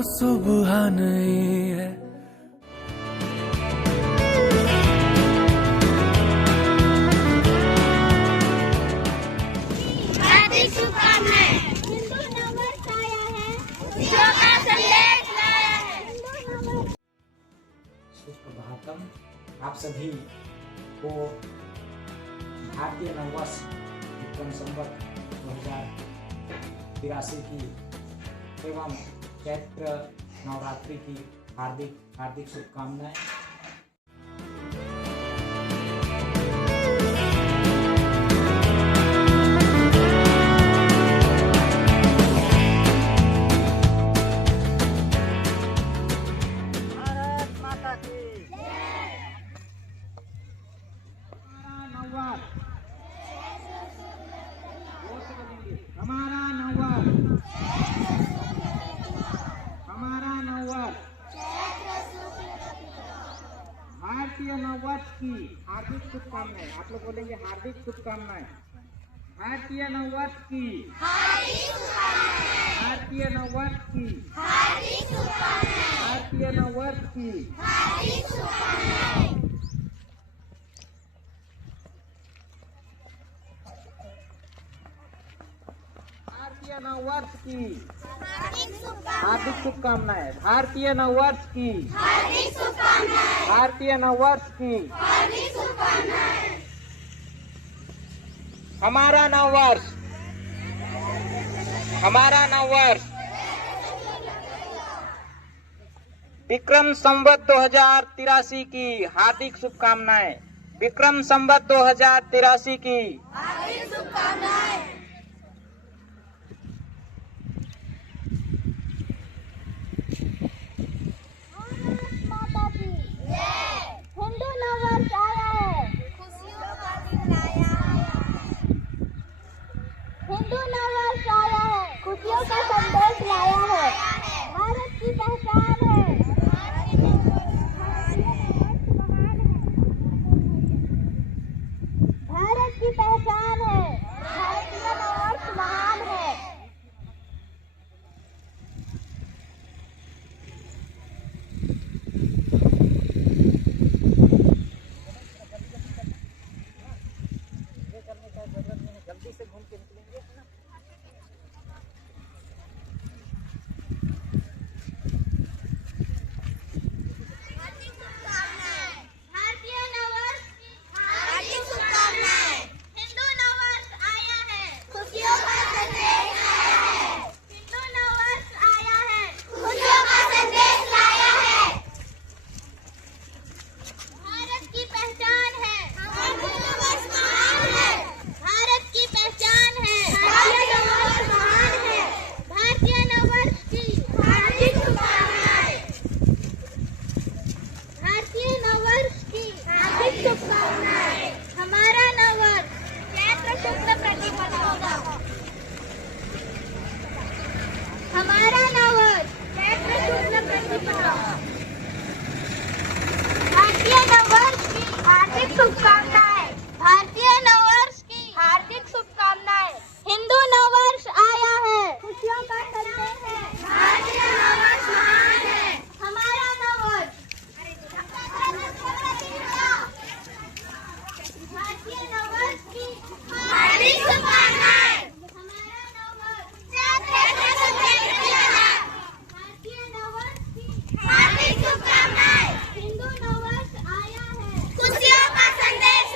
सुबह नहीं है। हार्दिक शुभकामनाएं। हिंदू नववर्ष आया है, खुशियों का संदेश लाया है। सुप्रभातम। आप सभी को भारतीय नववर्ष विक्रम संवत 2083 की एवं चैत्र नवरात्रि की हार्दिक शुभकामनाएं। भारत माता की जय। हमारा नववर्ष भारतीय नववर्ष की हार्दिक शुभकामनाएं। आप लोग बोलेंगे हार्दिक शुभकामनाएं। भारतीय नववर्ष की भारतीय नववर्ष की भारतीय नववर्ष की भारतीय नववर्ष की हार्दिक शुभकामनाएं। भारतीय नववर्ष की भारतीय नववर्ष की हमारा नववर्ष विक्रम संवत 2083 की हार्दिक शुभकामनाएं। विक्रम संवत 2083 की हार्दिक शुभकामनाएं। हिंदू नववर्ष आया है, खुशियों का दिन लाया है। हिंदू नववर्ष आया है, खुशियों का संदेश लाया है। भारत की पहचान है, भारत की पहचान है। भारतीय नववर्ष महान है। जल्दी से घूम के निकलेंगे। भारतीय नववर्ष हार्दिक शुभकामनाएं। हिंदू नववर्ष आया है, खुशियों का संदेश लाया है। हिंदू नववर्ष आया है, खुशियों का संदेश लाया है। भारत की पहचान है, भारतीय नववर्ष महान है। भारत की पहचान है, भारतीय नववर्ष महान है। भारतीय नववर्ष की हार्दिक शुभकामनाएं। भारतीय नववर्ष की हार्दिक शुभकामनाएं। हमारा नववर्ष चैत्र शुक्ल प्रतिपदा होगा। हमारा नववर्ष चैत्र शुक्ल प्रतिपदा। भारतीय नववर्ष की हार्दिक शुभकामनाएं। भारतीय नववर्ष की हार्दिक शुभकामनाएं। हिंदू नववर्ष आया है, खुशियों का संदेश है। भारतीय नववर्ष महान है। हमारा नववर्ष भारतीय नववर्ष की हार्दिक शुभकामनाएं। हमारा नववर्ष भारतीय नववर्ष की हार्दिक शुभकामनाएं। हिंदू नववर्ष आया है, खुशियों का संदेश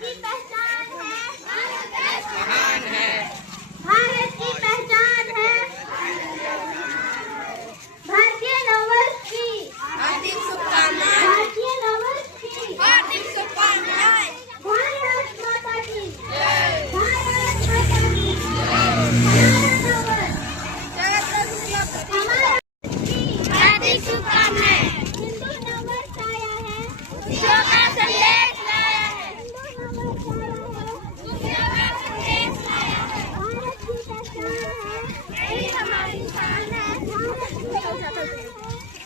की पहचान है, महान है, भारत की पहचान है, भारतीय नववर्ष की हार्दिक शुभकामनाएं, भारतीय नववर्ष की हार्दिक शुभकामनाएं, भारत माता की भारत माता की हमारा नववर्ष हमारा हार्दिक शुभकामनाएं। हिंदू नववर्ष आया है, खुशियों का संदेश लाया है, हिंदू नववर्ष आया है, खुशियों का संदेश लाया है, भारत की पहचान है, यही हमारी शान है, भारत की पहचान है,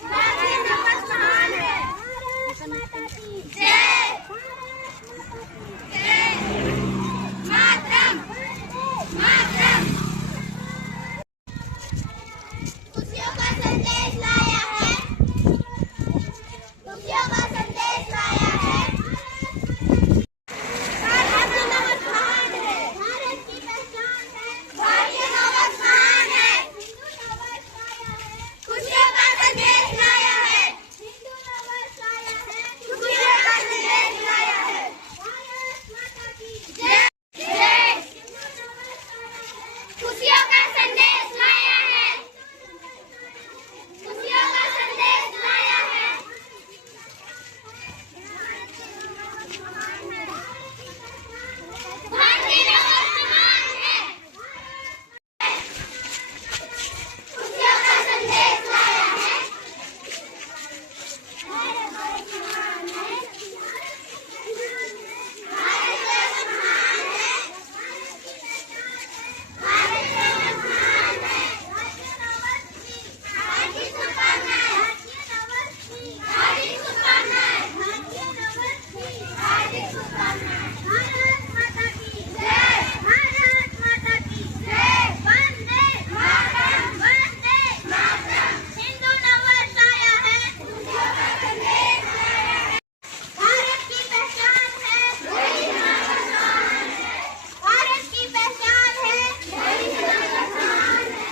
भारतीय नववर्ष महान है, भारत माता की जय, भारत माता की जय, खुशियों का संदेश लाया है, खुशियों का संदेश लाया है, भारत नववर्ष महान है, भारत की पहचान है, भारतीय नववर्ष महान है, हिंदू नववर्ष आया है, खुशियों का संदेश लाया है, हिंदू नववर्ष आया है, खुशियों का संदेश लाया है, भारत माता की जय, जय, हिंदू नववर्ष आया है, खुशियों का संदेश लाया है, खुशियों का संदेश लाया है, भारतीय नववर्ष महान है, खुशियों का संदेश लाया है, भारत महान है, भारत महान है, भारत महान है, भारतीय नववर्ष की हार्दिक शुभकामनाएं, भारतीय नववर्ष की हार्दिक शुभकामनाएं, भारतीय नववर्ष की हार्दिक शुभकामनाएं, भारत माता की जय, भारत माता की जय, वंदे मातरम, वंदे मातरम, हिंदू नववर्ष आया है, खुशियों का संदेश लाया है, भारत की पहचान है, यही हमारा शान है, भारत की पहचान है, यही हमारा शान है,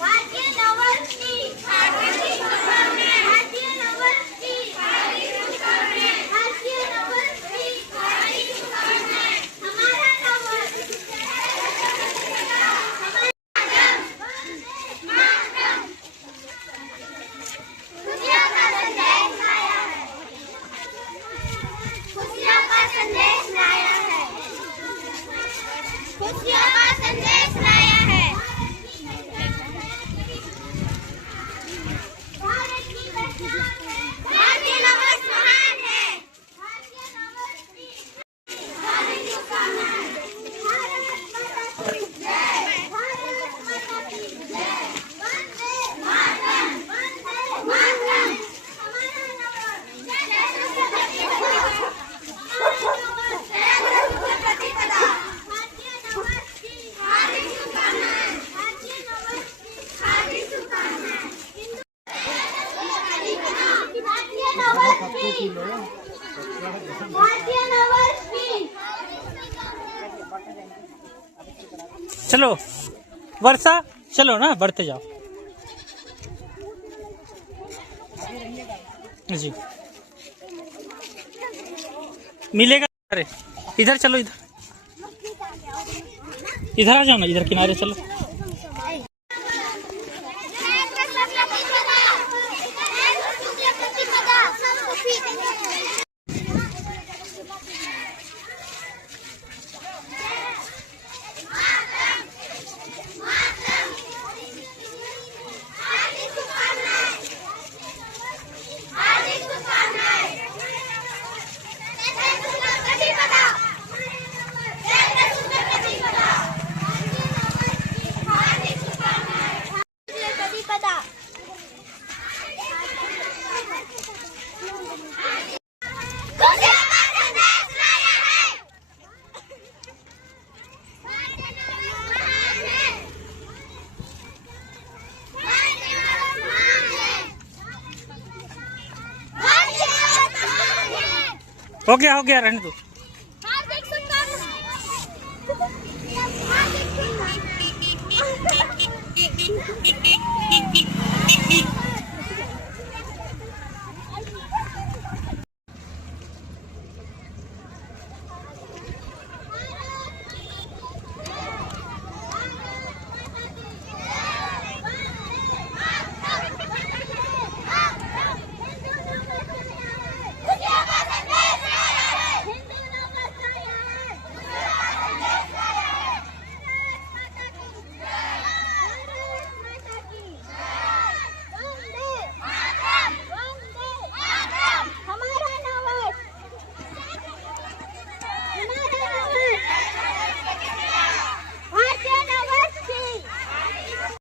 भारतीय नववर्ष की हार्दिक शुभकामनाएं, भारतीय नववर्ष की हार्दिक शुभकामनाएं, भारतीय नववर्ष की हार्दिक शुभकामनाएं, हमारा नववर्ष मातरम, खुशियों का संदेश लाया है, खुशियों का संदेश लाया है, खुशियों का संदेश लाया है, भारत की पहचान है, भारतीय नववर्ष महान है, भारतीय नववर्ष की हार्दिक शुभकामनाएं, भारत माता की जय, भारत माता की जय, वंदे मातरम, वंदे मातरम, हमारा नववर्ष जय प्रतिपदा, भारतीय नववर्ष की हार्दिक शुभकामनाएं, भारतीय नववर्ष की हार्दिक शुभकामनाएं, भारतीय नववर्ष की भारतीय नववर्ष की चलो वर्षा, चलो ना, बढ़ते जाओ जी। मिलेगा, अरे इधर चलो, इधर इधर आ जाओ ना, इधर किनारे चलो। हो गया रहने दो। हार्दिक शुभकामनाएं।